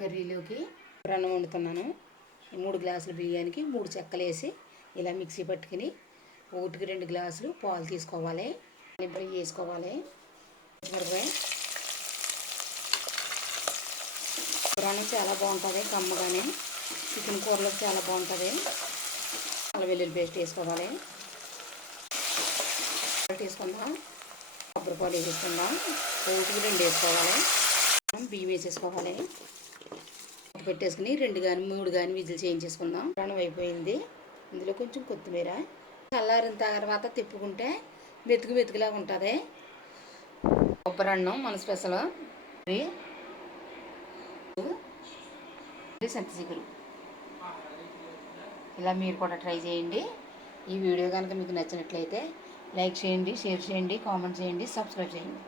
కర్రీలోకి అన్నం వండుతున్నాను. 3 గ్లాసుల బియ్యానికి 3 చెక్కలు వేసి ఇలా మిక్సీ పట్టుకుని 1కి 2 గ్లాసులు పాలు తీసుకోవాలి. ఇప్పుడు వేసుకోవాలి. అన్నం చాలా బాగుంటుంది, కమ్మగానే. చికెన్ కూరలోకి చాలా బాగుంటుంది. అల్లం వెల్లుల్లి పేస్ట్ వేసుకోవాలి. వేసుకుందాం. కొబ్బరి పాలు వేసుకుందాం. 1కి 2 వేసుకోవాలి. బియ్యం వేసేసుకోవాలి. పెట్టేసుకుని 2 కానీ 3 కానీ విజిల్ చేయించేసుకుందాం. అన్నం అయిపోయింది. ఇందులో కొంచెం కొత్తిమీర. చల్లారిన తర్వాత తిప్పుకుంటే మెతుకులా ఉంటుంది. కొబ్బరి అన్నం మన స్పెషల్. సంతసిగురు ఇలా మీరు కూడా ట్రై చేయండి. ఈ వీడియో కనుక మీకు నచ్చినట్లయితే లైక్ చేయండి, షేర్ చేయండి, కామెంట్ చేయండి, సబ్స్క్రైబ్ చేయండి.